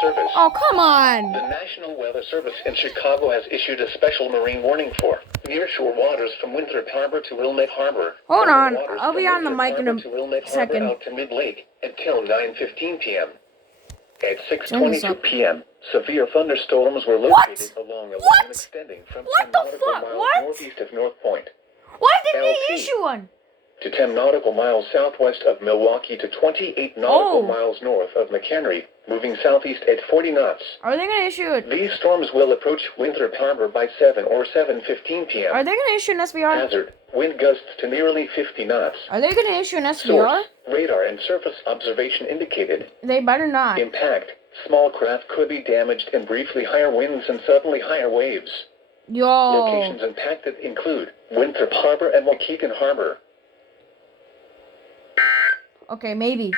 Service. Oh, come on. The National Weather Service in Chicago has issued a special marine warning for nearshore waters from Winthrop Harbor to Wilmette Harbor. Hold on, Waters I'll be from on the Winthrop mic in Harbor a to Wilmette second. Harbor out to mid-lake until 9:15 p.m. At Turn this 6:22 up. p.m., severe thunderstorms were located along a line extending from 10 nautical miles northeast of North Point Why did LP. they issue one? to 10 nautical miles southwest of Milwaukee to 28 nautical miles north of McHenry, moving southeast at 40 knots. Are they gonna issue it? These storms will approach Winthrop Harbor by 7 or 7:15 p.m. Are they gonna issue an SVR? Hazard: wind gusts to nearly 50 knots. Are they gonna issue an SVR? Source: radar and surface observation indicated. They better not. Impact: small craft could be damaged and briefly higher winds and suddenly higher waves. Yo. Locations impacted include Winthrop Harbor and Waukegan Harbor. Okay, maybe.